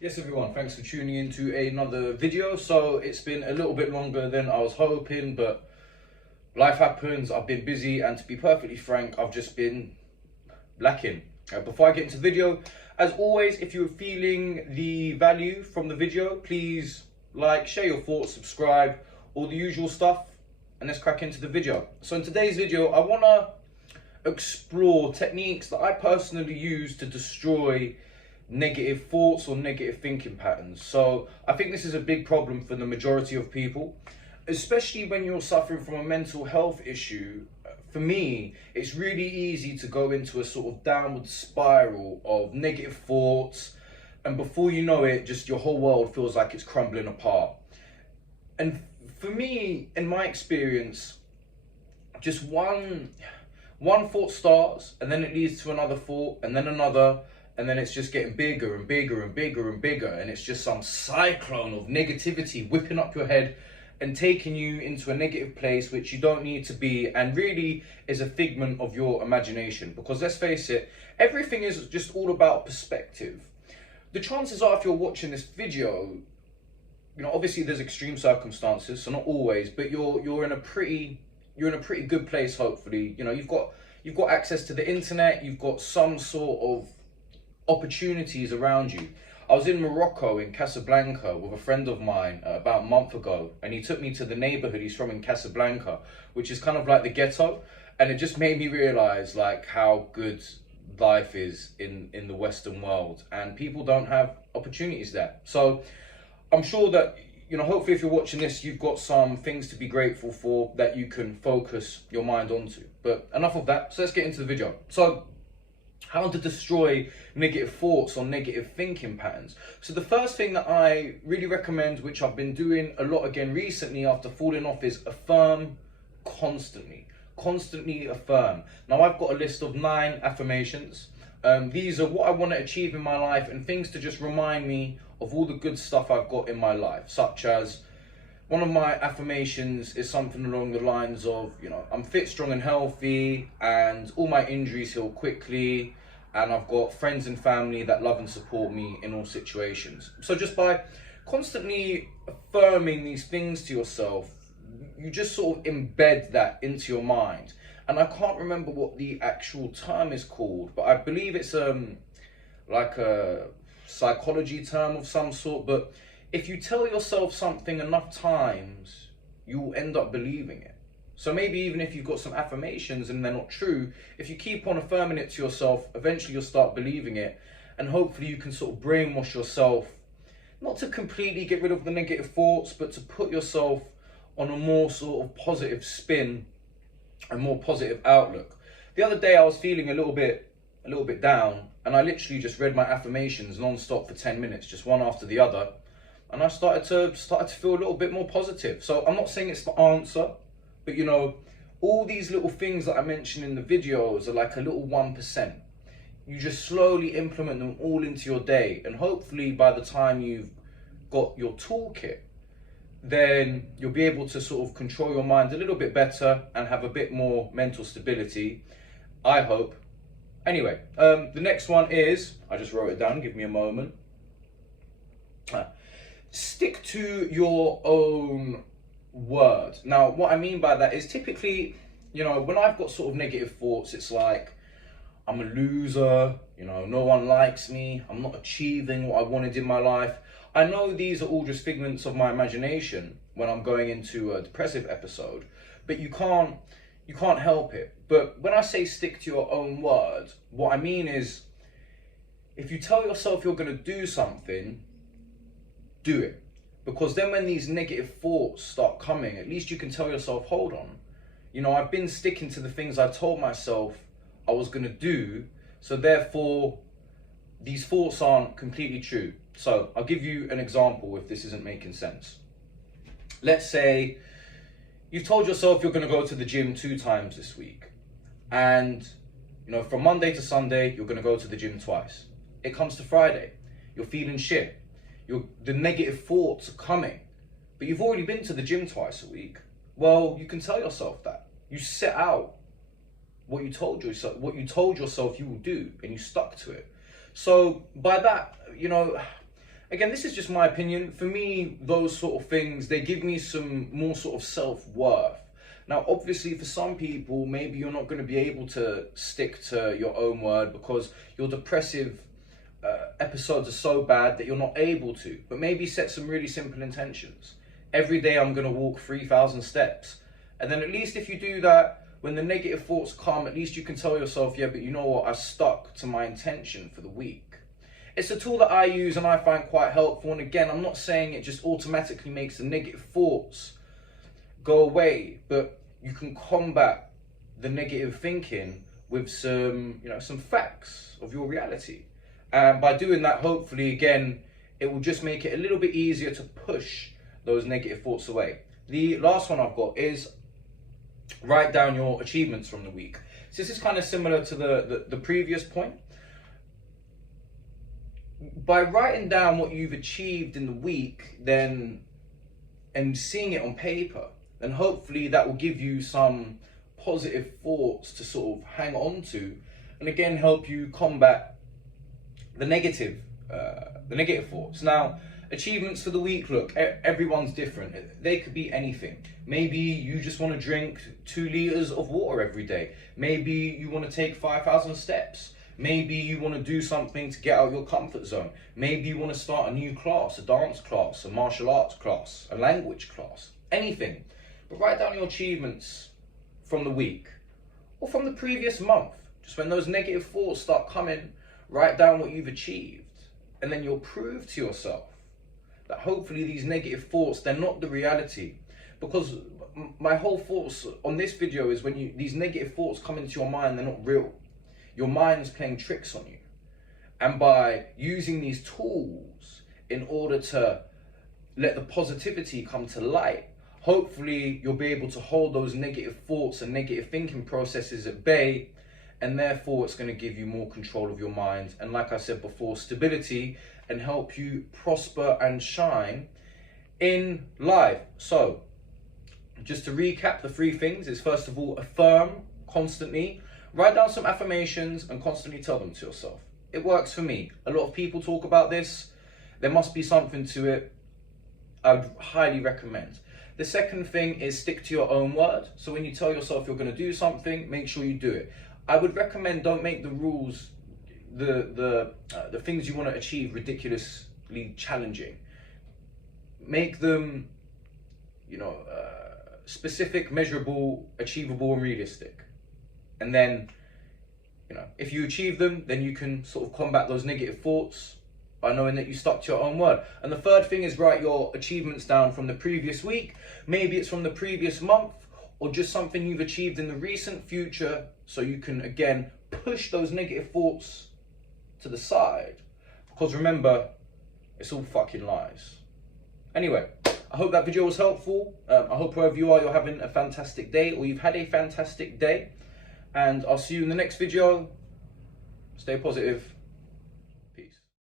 Yes everyone, thanks for tuning in to another video. So it's been a little bit longer than I was hoping, but life happens. I've been busy, and to be perfectly frank, I've just been lacking. Before I get into the video, as always, if you're feeling the value from the video, please like, share your thoughts, subscribe, all the usual stuff, and let's crack into the video. So in today's video, I want to explore techniques that I personally use to destroy negative thoughts or negative thinking patterns. So I think this is a big problem for the majority of people, especially when you're suffering from a mental health issue. For me, it's really easy to go into a sort of downward spiral of negative thoughts, and before you know it, just your whole world feels like it's crumbling apart. And for me, in my experience, just one thought starts, and then it leads to another thought, and then another, and then it's just getting bigger and bigger and bigger and bigger, and it's just some cyclone of negativity whipping up your head and taking you into a negative place which you don't need to be, and really is a figment of your imagination. Because let's face it, everything is just all about perspective. The chances are, if you're watching this video, obviously there's extreme circumstances, so not always, but you're in a pretty good place, hopefully. You've got access to the internet, you've got some sort of opportunities around you. I was in Morocco, in Casablanca, with a friend of mine about a month ago, and he took me to the neighborhood he's from in Casablanca, which is kind of like the ghetto, and it just made me realize like how good life is in the Western world, and people don't have opportunities there. So I'm sure that, hopefully if you're watching this, you've got some things to be grateful for that you can focus your mind onto. But enough of that, so let's get into the video. So how to destroy negative thoughts or negative thinking patterns. So the first thing that I really recommend, which I've been doing a lot again recently after falling off, is affirm constantly. Constantly affirm. Now I've got a list of 9 affirmations. These are what I want to achieve in my life and things to just remind me of all the good stuff I've got in my life, such as one of my affirmations is something along the lines of, I'm fit, strong and healthy, and all my injuries heal quickly, and I've got friends and family that love and support me in all situations. So just by constantly affirming these things to yourself, you just sort of embed that into your mind. And I can't remember what the actual term is called, but I believe it's like a psychology term of some sort. But if you tell yourself something enough times, you'll end up believing it. So maybe even if you've got some affirmations and they're not true, if you keep on affirming it to yourself, eventually you'll start believing it. And hopefully you can sort of brainwash yourself, not to completely get rid of the negative thoughts, but to put yourself on a more sort of positive spin, a more positive outlook. The other day I was feeling a little bit down, and I literally just read my affirmations non-stop for 10 minutes, just one after the other. And I started to feel a little bit more positive. So I'm not saying it's the answer, but all these little things that I mentioned in the videos are like a little 1%. You just slowly implement them all into your day, and hopefully by the time you've got your toolkit, then you'll be able to sort of control your mind a little bit better and have a bit more mental stability, I hope. Anyway, the next one is, I just wrote it down, give me a moment. Stick to your own word. Now, what I mean by that is typically, when I've got sort of negative thoughts, it's like, I'm a loser, no one likes me, I'm not achieving what I wanted in my life. I know these are all just figments of my imagination when I'm going into a depressive episode, but you can't help it. But when I say stick to your own word, what I mean is, if you tell yourself you're going to do something, do it. Because then when these negative thoughts start coming, at least you can tell yourself, hold on, I've been sticking to the things I told myself I was going to do, so therefore these thoughts aren't completely true. So I'll give you an example if this isn't making sense. Let's say you've told yourself you're going to go to the gym 2 times this week, and from Monday to Sunday you're going to go to the gym twice. It comes to Friday, you're feeling shit. The negative thoughts are coming, but you've already been to the gym twice a week. Well, you can tell yourself that. You set out what you told yourself you will do, and you stuck to it. So by that, Again, this is just my opinion. For me, those sort of things, they give me some more sort of self-worth. Now, obviously, for some people, maybe you're not going to be able to stick to your own word because your depressive episodes are so bad that you're not able to. But maybe set some really simple intentions. Every day I'm going to walk 3,000 steps. And then at least if you do that, when the negative thoughts come, at least you can tell yourself, yeah, but you know what? I stuck to my intention for the week. It's a tool that I use and I find quite helpful. And again, I'm not saying it just automatically makes the negative thoughts go away, but you can combat the negative thinking with some facts of your reality. And by doing that, hopefully, again, it will just make it a little bit easier to push those negative thoughts away. The last one I've got is write down your achievements from the week. So this is kind of similar to the previous point. By writing down what you've achieved in the week, then, and seeing it on paper, then hopefully that will give you some positive thoughts to sort of hang on to, and again help you combat the negative thoughts. Now, achievements for the week, look, everyone's different. They could be anything. Maybe you just want to drink 2 liters of water every day. Maybe you want to take 5,000 steps. Maybe you want to do something to get out of your comfort zone. Maybe you want to start a new class, a dance class, a martial arts class, a language class, anything. But write down your achievements from the week or from the previous month. Just when those negative thoughts start coming, write down what you've achieved. And then you'll prove to yourself that hopefully these negative thoughts, they're not the reality. Because my whole thoughts on this video is when these negative thoughts come into your mind, they're not real. Your mind's playing tricks on you. And by using these tools in order to let the positivity come to light, hopefully you'll be able to hold those negative thoughts and negative thinking processes at bay, and therefore it's going to give you more control of your mind. And like I said before, stability, and help you prosper and shine in life. So, just to recap, the 3 things is, first of all, affirm constantly. Write down some affirmations and constantly tell them to yourself. It works for me. A lot of people talk about this. There must be something to it. I would highly recommend. The second thing is stick to your own word. So when you tell yourself you're going to do something, make sure you do it. I would recommend don't make the rules, the things you want to achieve, ridiculously challenging. Make them, specific, measurable, achievable, and realistic. And then, if you achieve them, then you can sort of combat those negative thoughts by knowing that you stuck to your own word. And the third thing is write your achievements down from the previous week. Maybe it's from the previous month, or just something you've achieved in the recent future, so you can, again, push those negative thoughts to the side. Because remember, it's all fucking lies. Anyway, I hope that video was helpful. I hope wherever you are, you're having a fantastic day, or you've had a fantastic day. And I'll see you in the next video. Stay positive.